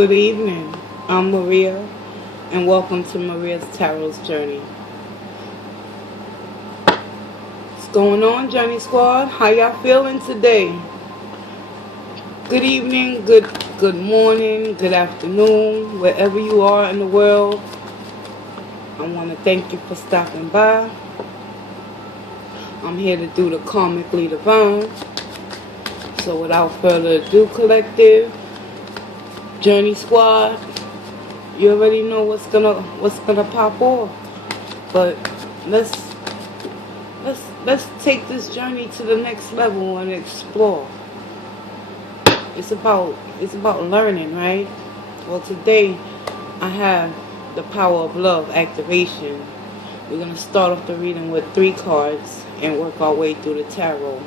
Good evening. I'm Maria, and welcome to Maria's Tarot's Journey. What's going on, Journey Squad? How y'all feeling today? Good evening, good morning, good afternoon, wherever you are in the world. I want to thank you for stopping by. I'm here to do the Karmically Divine. So without further ado, collective, Journey Squad, you already know what's gonna pop off. But let's take this journey to the next level and explore. It's about learning, right? Well, today I have the power of love activation. We're gonna start off the reading with 3 cards and work our way through the tarot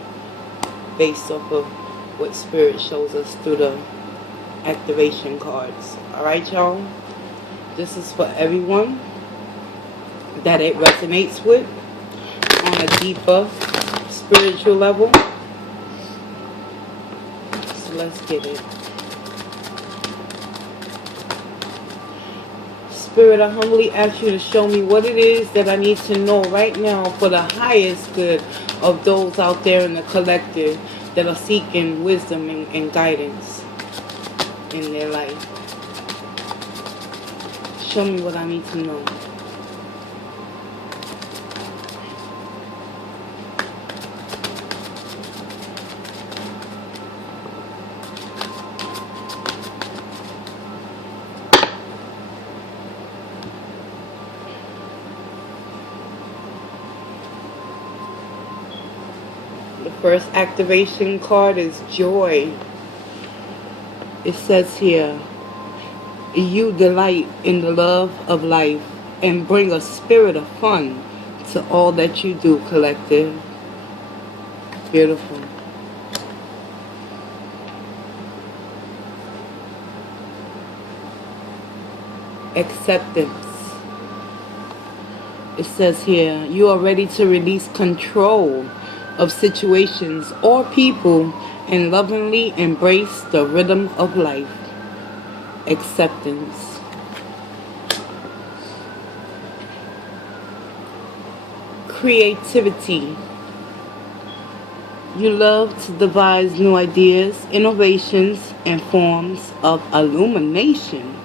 based off of what Spirit shows us through the activation cards. Alright, y'all? This is for everyone that it resonates with on a deeper spiritual level. So let's get it. Spirit, I humbly ask you to show me what it is that I need to know right now for the highest good of those out there in the collective that are seeking wisdom and guidance in their life. Show me what I need to know. The first activation card is joy. It says here, you delight in the love of life and bring a spirit of fun to all that you do, collective. Beautiful. Acceptance. It says here, you are ready to release control of situations or people and lovingly embrace the rhythm of life. Acceptance. Creativity. You love to devise new ideas, innovations, and forms of illumination.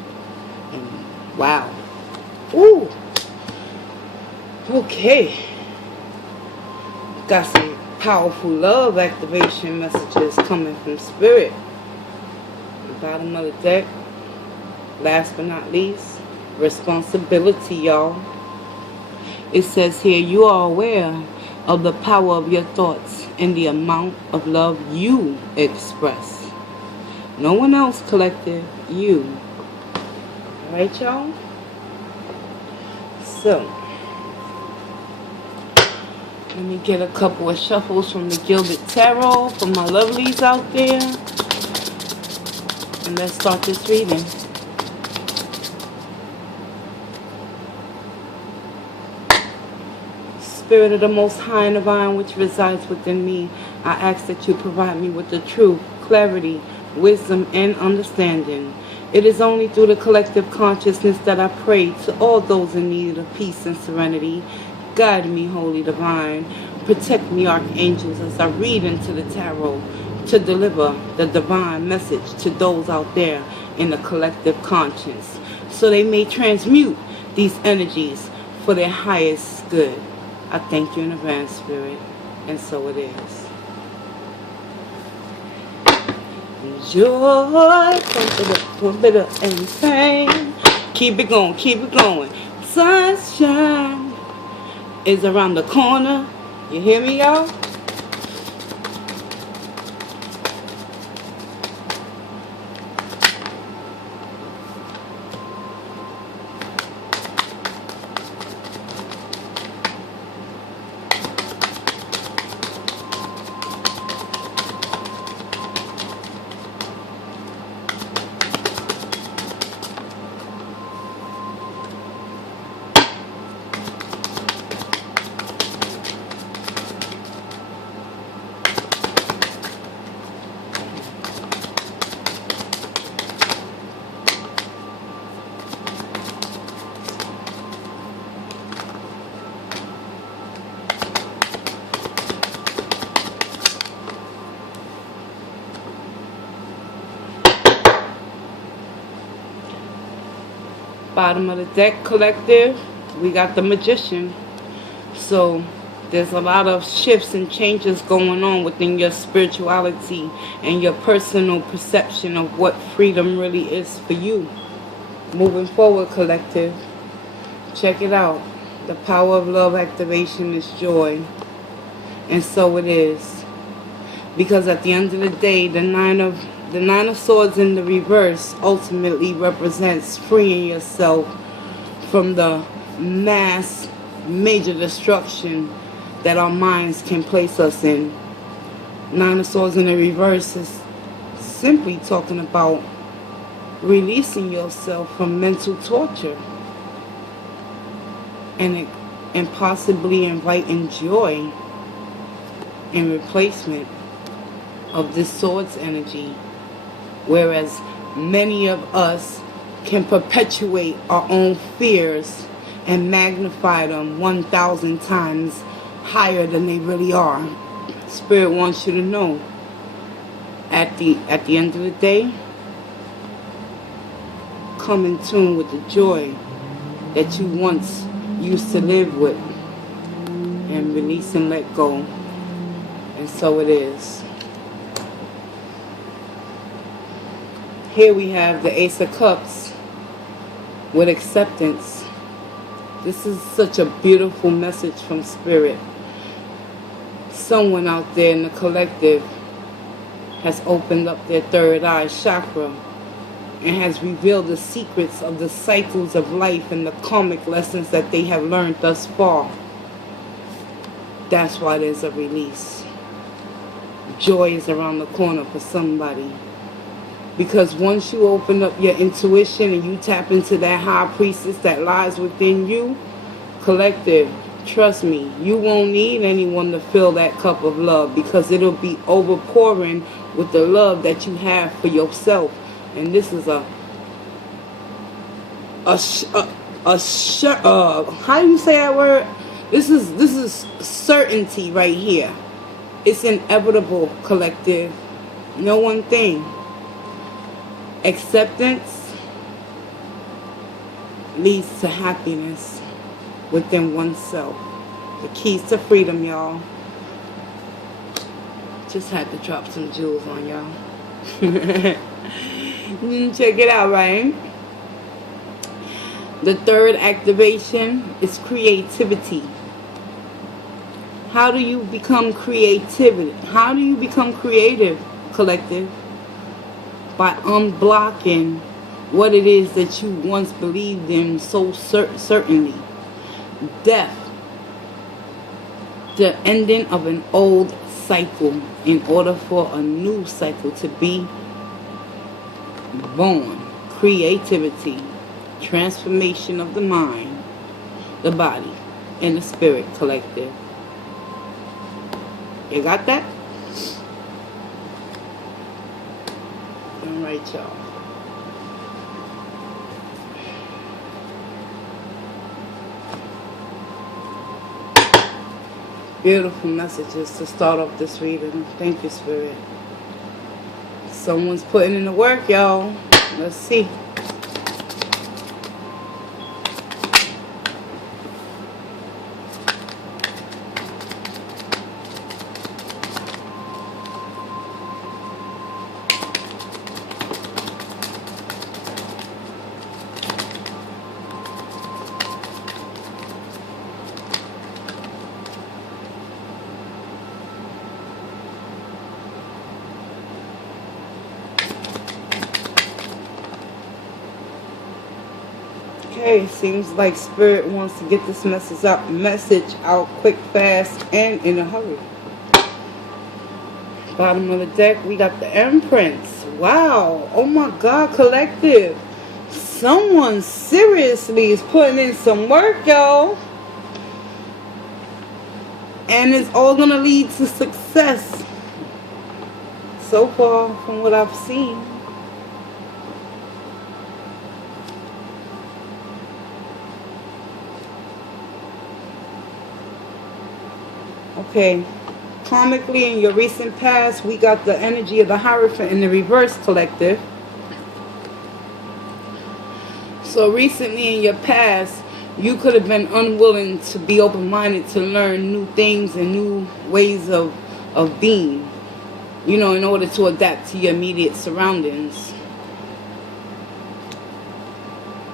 And wow. Ooh. Okay. Got some powerful love activation messages coming from Spirit. The bottom of the deck. Last but not least, responsibility, y'all. It says here, you are aware of the power of your thoughts and the amount of love you express. No one else, collective, you. Alright, y'all? So, let me get a couple of shuffles from the Gilded Tarot for my lovelies out there. And let's start this reading. Spirit of the Most High and Divine which resides within me, I ask that you provide me with the truth, clarity, wisdom, and understanding. It is only through the collective consciousness that I pray to all those in need of peace and serenity. Guide me, Holy Divine. Protect me, Archangels, as I read into the tarot to deliver the divine message to those out there in the collective conscience, so they may transmute these energies for their highest good. I thank you in advance, Spirit, and so it is. Joy, bitter and pain. Keep it going, keep it going. Sunshine is around the corner. You hear me, y'all? Bottom of the deck, collective, we got the Magician. So there's a lot of shifts and changes going on within your spirituality and your personal perception of what freedom really is for you. Moving forward, collective. Check it out. The power of love activation is joy. And so it is. Because at the end of the day, the nine of swords in the reverse ultimately represents freeing yourself from the mass major destruction that our minds can place us in. Nine of swords in the reverse is simply talking about releasing yourself from mental torture and possibly inviting joy in replacement of this swords energy, whereas many of us can perpetuate our own fears and magnify them 1,000 times higher than they really are. Spirit wants you to know, at the end of the day, come in tune with the joy that you once used to live with, and release and let go. And so it is. Here we have the Ace of Cups with acceptance. This is such a beautiful message from Spirit. Someone out there in the collective has opened up their third eye chakra and has revealed the secrets of the cycles of life and the karmic lessons that they have learned thus far. That's why there's a release. Joy is around the corner for somebody. Because once you open up your intuition and you tap into that high priestess that lies within you, collective, trust me, you won't need anyone to fill that cup of love, because it'll be overpouring with the love that you have for yourself. And this is how do you say that word? This is certainty right here. It's inevitable, collective. Know one thing. Acceptance leads to happiness within oneself. The keys to freedom, y'all. Just had to drop some jewels on y'all. Check it out, right? The third activation is creativity. How do you become creative? How do you become creative, collective? By unblocking what it is that you once believed in so certainly. Death. The ending of an old cycle in order for a new cycle to be born. Creativity. Transformation of the mind, the body, and the spirit, collective. You got that? Alright, y'all. Beautiful messages to start off this reading. Thank you, Spirit. Someone's putting in the work, y'all. Let's see. Okay, seems like Spirit wants to get this message out quick, fast, and in a hurry. Bottom of the deck, we got the Empress. Wow. Oh my God, collective. Someone seriously is putting in some work, y'all. And it's all going to lead to success. So far from what I've seen. Okay, karmically in your recent past, we got the energy of the Hierophant in the reverse, collective. So recently in your past, you could have been unwilling to be open-minded to learn new things and new ways of being, in order to adapt to your immediate surroundings.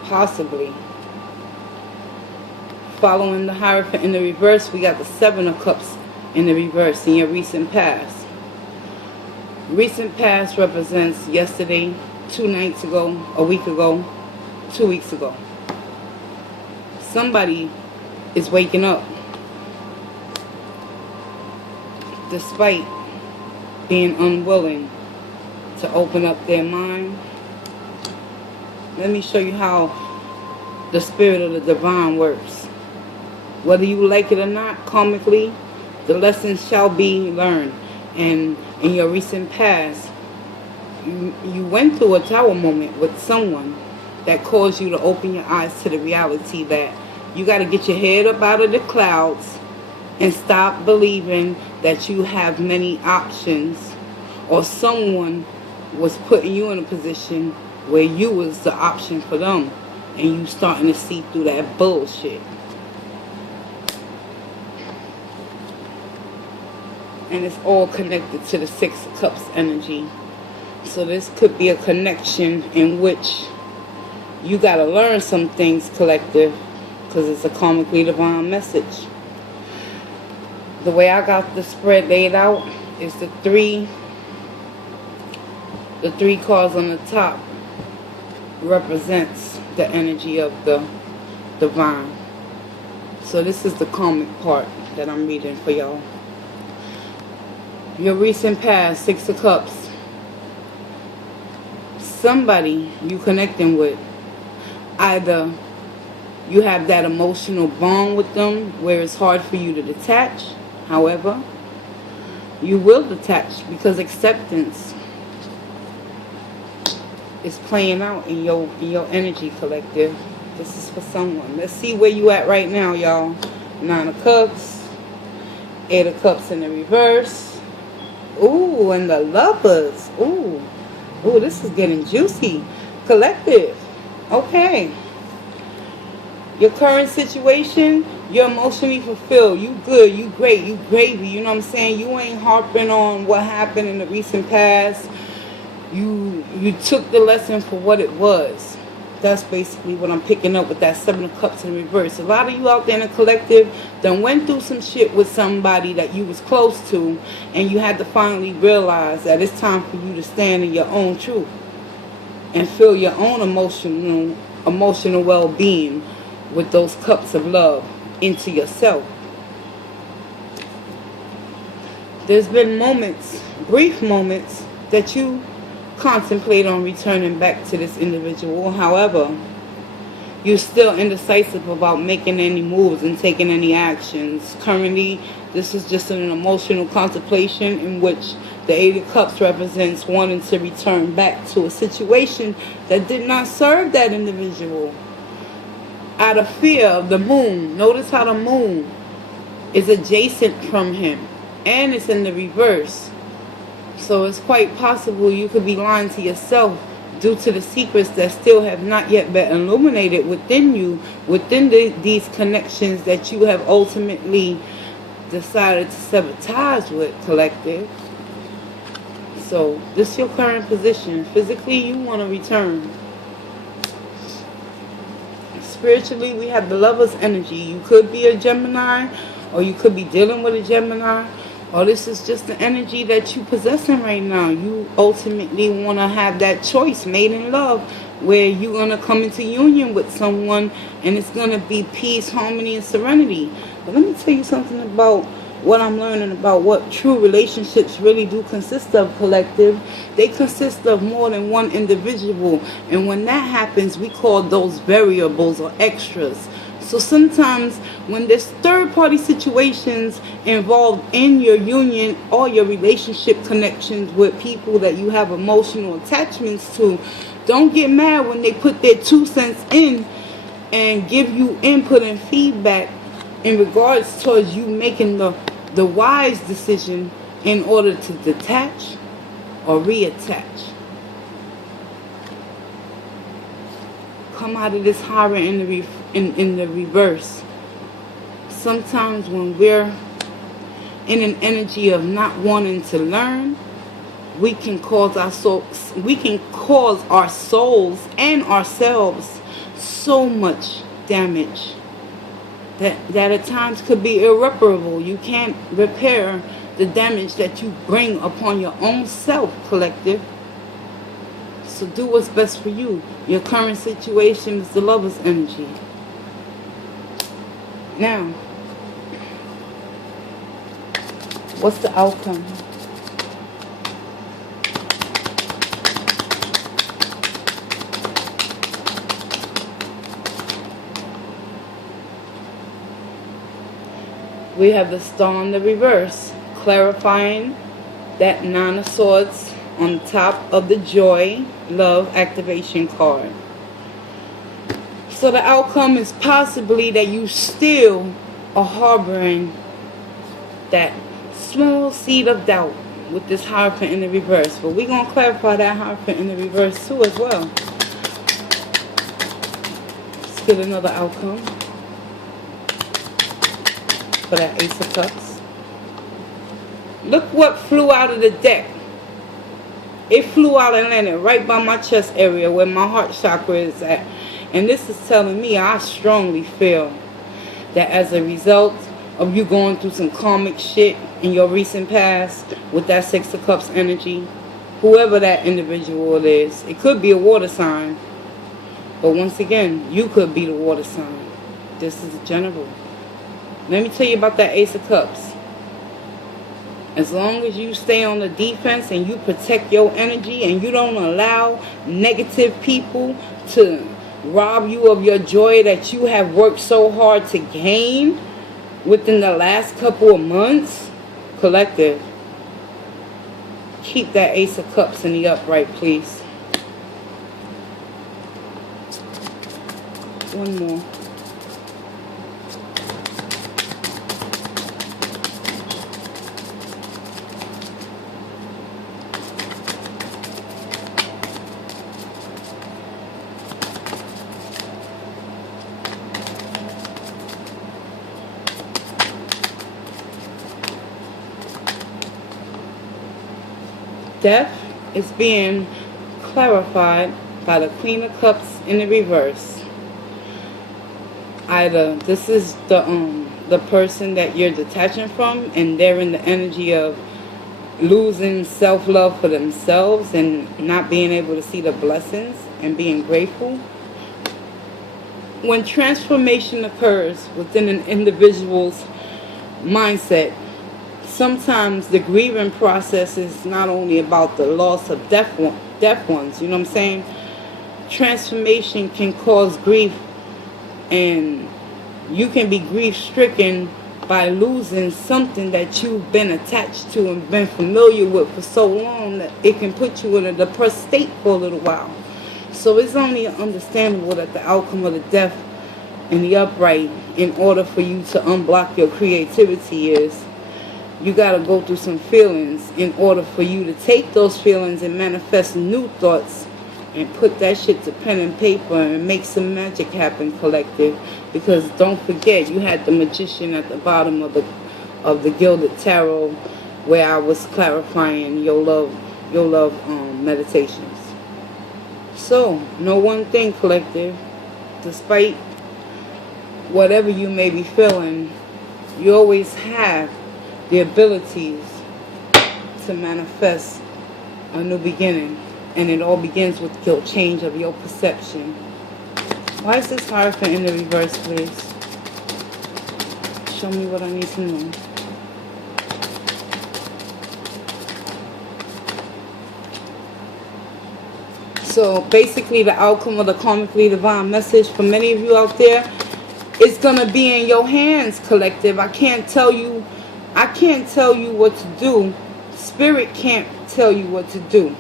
Possibly. Following the Hierophant in the reverse, we got the Seven of Cups in the reverse in your recent past. Recent past represents yesterday, 2 nights ago, a week ago, 2 weeks ago. Somebody is waking up despite being unwilling to open up their mind. Let me show you how the spirit of the divine works. Whether you like it or not, karmically, the lessons shall be learned. And in your recent past, you went through a tower moment with someone that caused you to open your eyes to the reality that you got to get your head up out of the clouds and stop believing that you have many options, or someone was putting you in a position where you was the option for them, and you starting to see through that bullshit. And it's all connected to the Six of Cups energy. So this could be a connection in which you got to learn some things, collective, because it's a karmically divine message. The way I got the spread laid out is the three cards on the top represents the energy of the divine. So this is the karmic part that I'm reading for y'all. Your recent past, Six of Cups. Somebody you connecting with, either you have that emotional bond with them where it's hard for you to detach. However, you will detach because acceptance is playing out in your energy, collective. This is for someone. Let's see where you at right now, y'all. 9 of Cups, 8 of Cups in the reverse. Ooh, and the Lovers. Ooh, this is getting juicy, collective. Okay. Your current situation, you're emotionally fulfilled. You good, you great, you gravy. You know what I'm saying? You ain't harping on what happened in the recent past. You took the lesson for what it was. That's basically what I'm picking up with that 7 of Cups in reverse. A lot of you out there in the collective done went through some shit with somebody that you was close to, and you had to finally realize that it's time for you to stand in your own truth and feel your own emotional well-being with those cups of love into yourself. There's been moments, brief moments, that you contemplate on returning back to this individual. However, you're still indecisive about making any moves and taking any actions. Currently, this is just an emotional contemplation in which the 8 of Cups represents wanting to return back to a situation that did not serve that individual. Out of fear of the moon. Notice how the moon is adjacent from him, and it's in the reverse. So it's quite possible you could be lying to yourself due to the secrets that still have not yet been illuminated within you, within these connections that you have ultimately decided to sever ties with, collective. So this is your current position. Physically, you want to return. Spiritually, we have the Lover's energy. You could be a Gemini, or you could be dealing with a Gemini, or this is just the energy that you possessing right now. You ultimately want to have that choice made in love, where you're going to come into union with someone, and it's going to be peace, harmony, and serenity. But let me tell you something about what I'm learning about what true relationships really do consist of, collective. They consist of more than one individual, and when that happens, we call those variables or extras. So sometimes when there's third-party situations involved in your union or your relationship connections with people that you have emotional attachments to, don't get mad when they put their 2 cents in and give you input and feedback in regards towards you making the wise decision in order to detach or reattach. come out of this horror in the reverse. Sometimes when we're in an energy of not wanting to learn, we can cause our souls and ourselves so much damage that at times could be irreparable. You can't repair the damage that you bring upon your own self, collective. So do what's best for you. Your current situation is the Lover's energy. Now, what's the outcome? We have the Star in the reverse, clarifying that Nine of Swords on top of the Joy, Love activation card. So the outcome is possibly that you still are harboring that small seed of doubt with this Hierophant in the reverse. But we're going to clarify that Hierophant in the reverse too as well. Let's get another outcome for that Ace of Cups. Look what flew out of the deck. It flew out and landed right by my chest area where my heart chakra is at. And this is telling me I strongly feel that as a result of you going through some karmic shit in your recent past with that Six of Cups energy, whoever that individual is, it could be a water sign. But once again, you could be the water sign. This is a general. Let me tell you about that Ace of Cups. As long as you stay on the defense and you protect your energy and you don't allow negative people to rob you of your joy that you have worked so hard to gain within the last couple of months, collective, keep that Ace of Cups in the upright, please. One more. Death is being clarified by the Queen of Cups in the reverse. Either this is the person that you're detaching from and they're in the energy of losing self-love for themselves and not being able to see the blessings and being grateful. When transformation occurs within an individual's mindset, sometimes the grieving process is not only about the loss of deaf ones, you know what I'm saying? Transformation can cause grief, and you can be grief-stricken by losing something that you've been attached to and been familiar with for so long that it can put you in a depressed state for a little while. So it's only understandable that the outcome of the death in the upright, in order for you to unblock your creativity, is you got to go through some feelings in order for you to take those feelings and manifest new thoughts and put that shit to pen and paper and make some magic happen, collective. Because don't forget, you had the Magician at the bottom of the Gilded Tarot, where I was clarifying your love meditations. So know one thing, collective, despite whatever you may be feeling, you always have the abilities to manifest a new beginning, and it all begins with your change of your perception. Why is this Hierophant in the reverse, please? Show me what I need to know. So basically the outcome of the karmically divine message for many of you out there is going to be in your hands, collective. I can't tell you what to do. Spirit can't tell you what to do.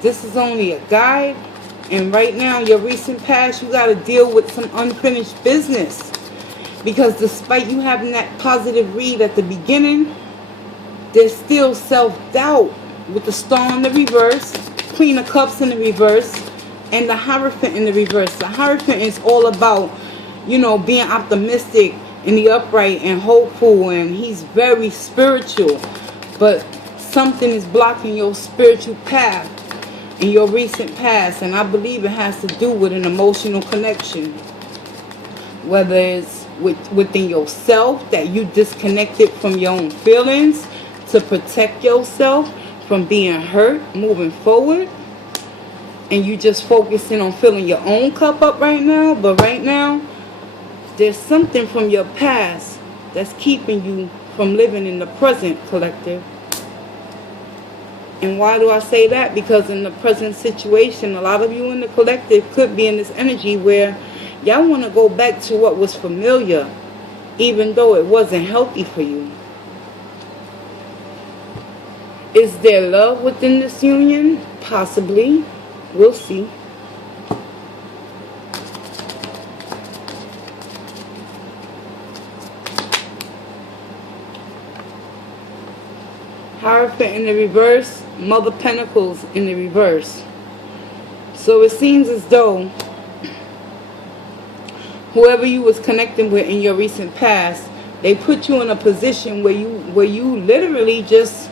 This is only a guide. And right now, your recent past, you got to deal with some unfinished business. Because despite you having that positive read at the beginning, there's still self-doubt with the Star in the reverse, Queen of Cups in the reverse, And the Hierophant in the reverse. The Hierophant is all about, you know, being optimistic in the upright and hopeful, and he's very spiritual. But something is blocking your spiritual path in your recent past, and I believe it has to do with an emotional connection. Whether it's within yourself, that you disconnected from your own feelings to protect yourself from being hurt moving forward, and you just focusing on filling your own cup up right now. But right now, there's something from your past that's keeping you from living in the present, collective. And why do I say that? Because in the present situation, a lot of you in the collective could be in this energy where y'all want to go back to what was familiar, even though it wasn't healthy for you. Is there love within this union? Possibly. We'll see. Hierophant in the reverse, Mother Pentacles in the reverse. So it seems as though whoever you was connecting with in your recent past, they put you in a position where you literally just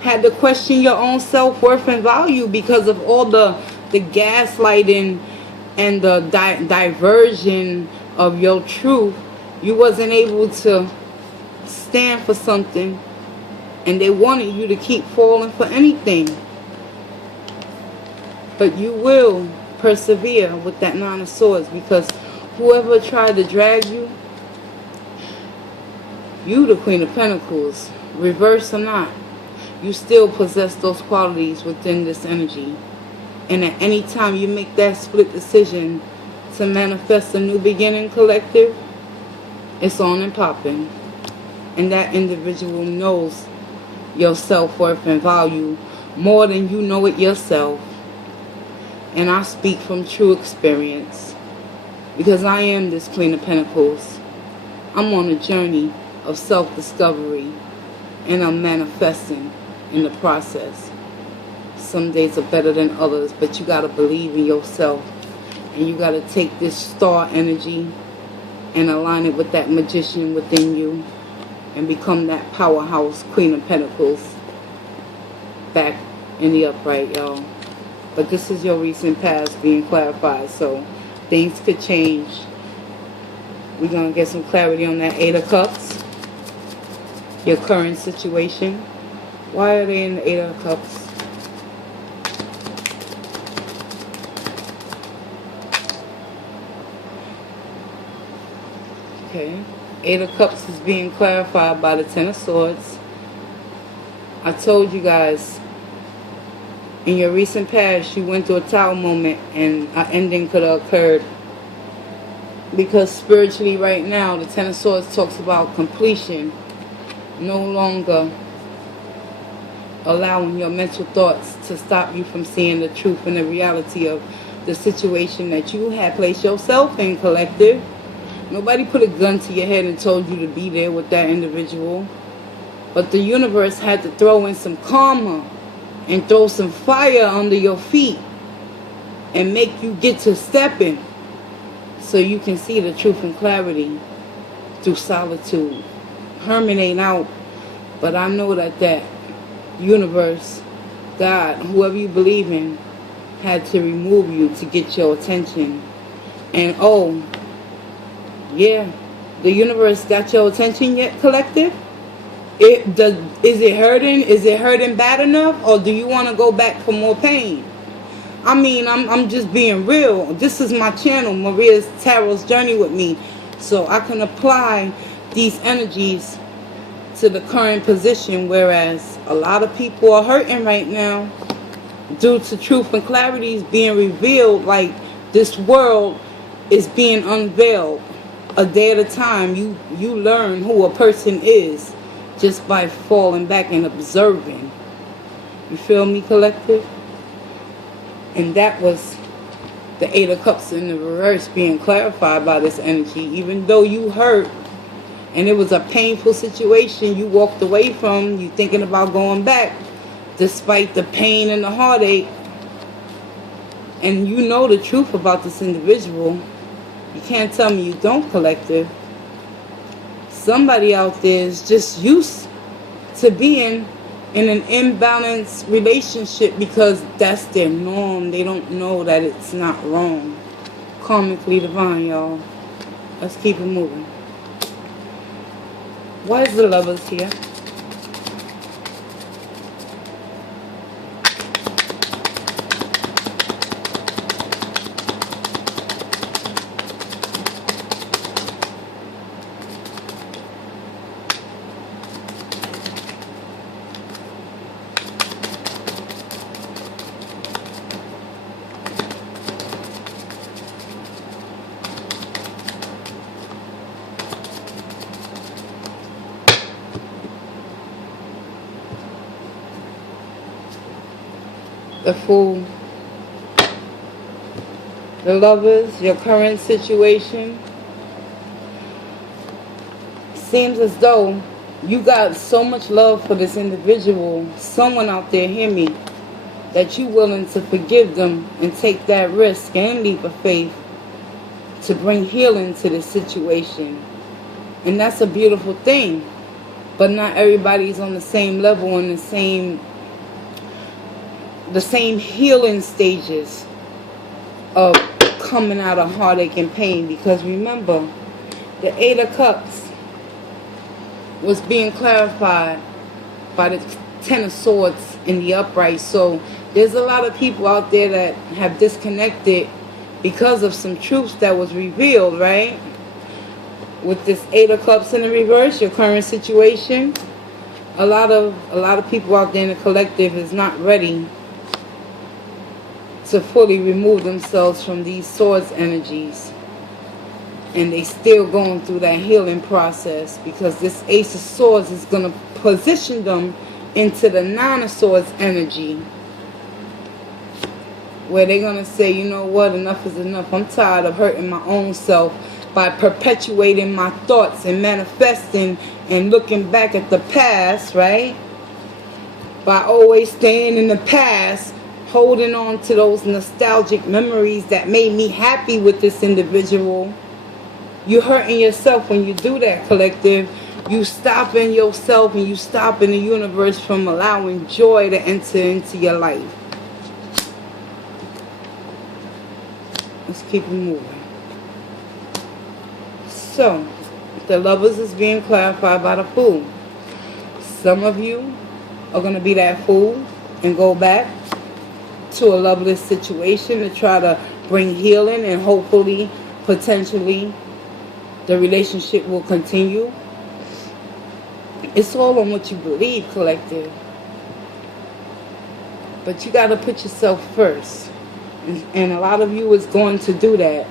had to question your own self-worth and value because of all the gaslighting and the diversion of your truth. You wasn't able to stand for something, and they wanted you to keep falling for anything. But you will persevere with that Nine of Swords, because whoever tried to drag you, you the Queen of Pentacles, reverse or not, you still possess those qualities within this energy. And at any time you make that split decision to manifest a new beginning, collective, it's on and popping. And that individual knows your self-worth and value more than you know it yourself. And I speak from true experience, because I am this Queen of Pentacles. I'm on a journey of self-discovery, and I'm manifesting in the process. Some days are better than others, but you got to believe in yourself, and you got to take this star energy and align it with that magician within you, and become that powerhouse Queen of Pentacles back in the upright, y'all. But this is your recent past being clarified, so things could change. We're going to get some clarity on that Eight of Cups, your current situation. Why are they in the Eight of Cups? Okay. Eight of Cups is being clarified by the Ten of Swords. I told you guys, in your recent past, you went through a tower moment, and an ending could have occurred. Because spiritually right now, the Ten of Swords talks about completion. No longer allowing your mental thoughts to stop you from seeing the truth and the reality of the situation that you had placed yourself in, collective. Nobody put a gun to your head and told you to be there with that individual. But the universe had to throw in some karma and throw some fire under your feet and make you get to stepping, so you can see the truth and clarity through solitude. Herminate out. But I know that universe, God, whoever you believe in, had to remove you to get your attention. And oh, yeah, the universe got your attention yet, collective? Is it hurting? Is it hurting bad enough? Or do you want to go back for more pain? I mean, I'm just being real. This is my channel, Maria's Tarot's Journey with me. So I can apply these energies to the current position, whereas a lot of people are hurting right now due to truth and clarity is being revealed. Like, this world is being unveiled. A day at a time, you learn who a person is just by falling back and observing. You feel me, collective? And that was the Eight of Cups in the reverse being clarified by this energy. Even though you hurt and it was a painful situation you walked away from, you thinking about going back, despite the pain and the heartache, and you know the truth about this individual. You can't tell me you don't, collective. Somebody out there is just used to being in an imbalanced relationship because that's their norm. They don't know that it's not wrong. Karmically divine, y'all. Let's keep it moving. Why is the Lovers here? The Fool. The Lovers, your current situation. Seems as though you got so much love for this individual, someone out there, hear me, that you're willing to forgive them and take that risk and leap of faith to bring healing to this situation. And that's a beautiful thing. But not everybody's on the same level and the same healing stages of coming out of heartache and pain. Because remember, the Eight of Cups was being clarified by the Ten of Swords in the upright. So there's a lot of people out there that have disconnected because of some truths that was revealed, right? With this Eight of Cups in the reverse, your current situation, a lot of people out there in the collective is not ready to fully remove themselves from these swords energies, and they still going through that healing process, because this Ace of Swords is going to position them into the Nine of Swords energy, where they're going to say, you know what, enough is enough. I'm tired of hurting my own self by perpetuating my thoughts and manifesting and looking back at the past, right? By always staying in the past, holding on to those nostalgic memories that made me happy with this individual. You're hurting yourself when you do that, collective. You stopping yourself and you stopping the universe from allowing joy to enter into your life. Let's keep it moving. So, the Lovers is being clarified by the Fool. Some of you are going to be that fool and go back to a loveless situation to try to bring healing, and hopefully, potentially, the relationship will continue. It's all on what you believe, collective. But you got to put yourself first. And a lot of you is going to do that.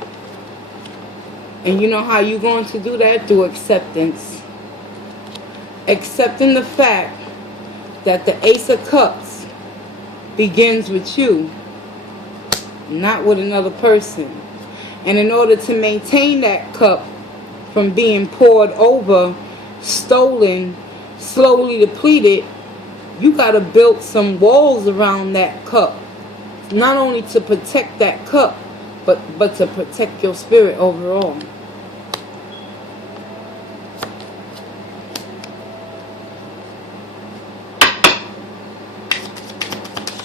And you know how you're going to do that? Through acceptance. Accepting the fact that the Ace of Cups begins with you, not with another person. And in order to maintain that cup from being poured over, stolen, slowly depleted, you got to build some walls around that cup. Not only to protect that cup, but to protect your spirit overall.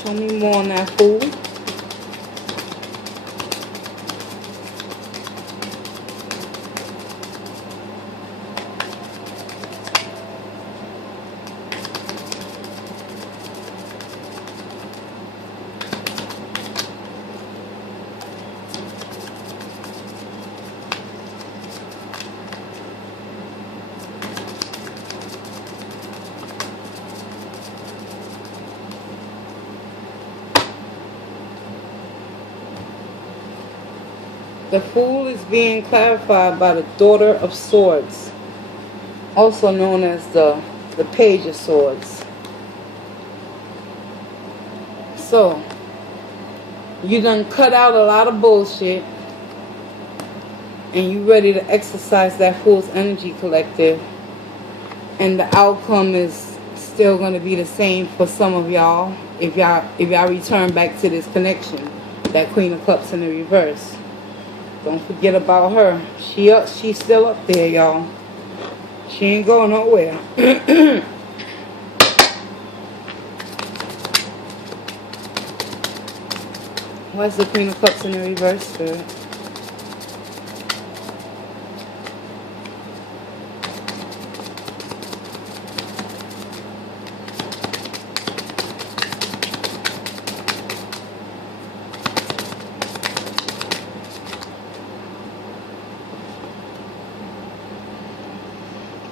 Show me more on that, Fool. The Fool is being clarified by the Daughter of Swords, also known as the Page of Swords. So, you done cut out a lot of bullshit, and you ready to exercise that Fool's energy, collective. And the outcome is still going to be the same for some of y'all if y'all return back to this connection. That Queen of Cups in the reverse. Don't forget about her. She's still up there, y'all. She ain't going nowhere. Why's the Queen of Cups in the reverse, Spirit?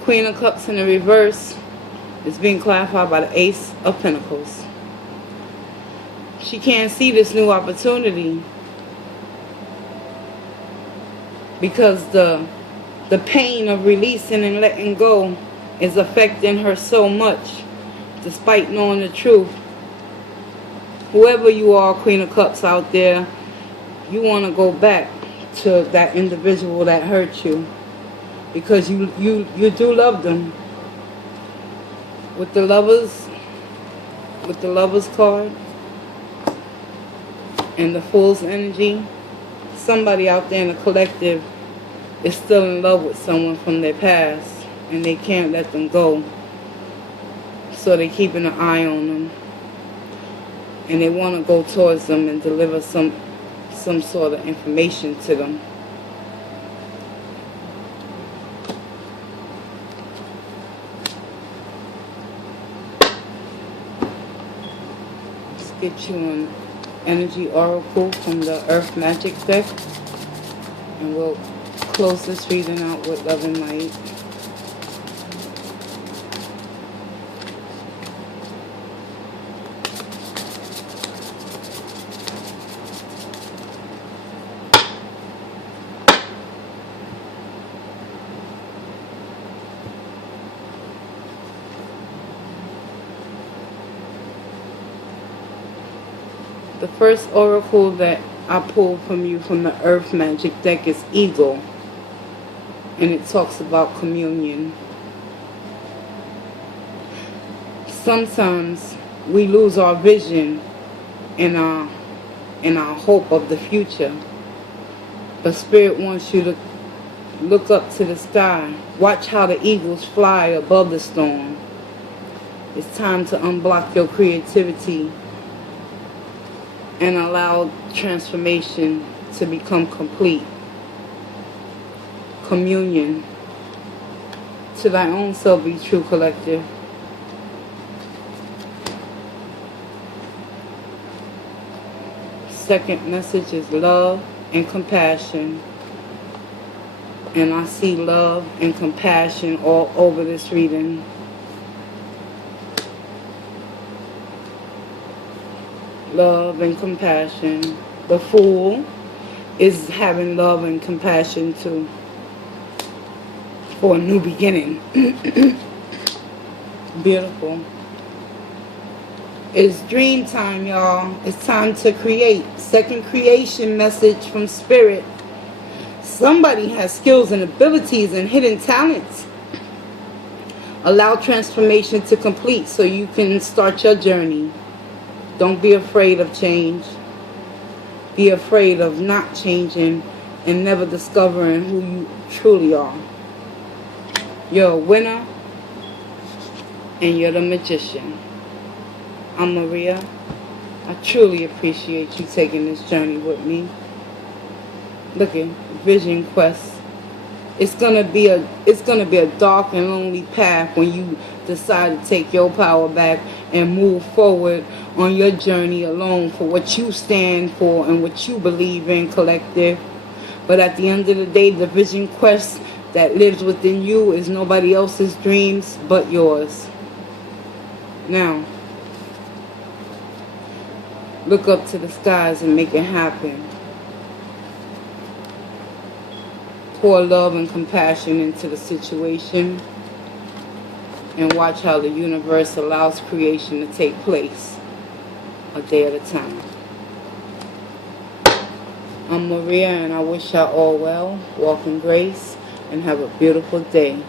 Queen of Cups in the reverse is being clarified by the Ace of Pentacles. She can't see this new opportunity because the pain of releasing and letting go is affecting her so much, despite knowing the truth. Whoever you are, Queen of Cups out there, you want to go back to that individual that hurt you, because you do love them. With the lovers card and the Fool's energy, somebody out there in the collective is still in love with someone from their past, and they can't let them go. So they're keeping an eye on them, and they want to go towards them and deliver some sort of information to them. Let's get you an energy oracle from the Earth Magic deck, and we'll close this reading out with love and light. The first oracle that I pulled from you from the Earth Magic deck is Eagle, and it talks about communion. Sometimes we lose our vision and our hope of the future, but Spirit wants you to look up to the sky. Watch how the eagles fly above the storm. It's time to unblock your creativity and allow transformation to become complete. Communion. To thy own self be true, collective. Second message is love and compassion. And I see love and compassion all over this reading. Love and compassion. The Fool is having love and compassion too, for a new beginning. Beautiful. It's dream time, y'all. It's time to create. Second creation message from Spirit. Somebody has skills and abilities and hidden talents. Allow transformation to complete so you can start your journey. Don't be afraid of change. Be afraid of not changing and never discovering who you truly are. You're a winner, and you're the magician. I'm Maria. I truly appreciate you taking this journey with me. Look at Vision Quest. It's gonna be a dark and lonely path when you decide to take your power back and move forward on your journey alone for what you stand for and what you believe in, collective. But at the end of the day, the vision quest that lives within you is nobody else's dreams but yours. Now, look up to the skies and make it happen. Pour love and compassion into the situation, and watch how the universe allows creation to take place a day at a time. I'm Maria, and I wish y'all all well, walk in grace, and have a beautiful day.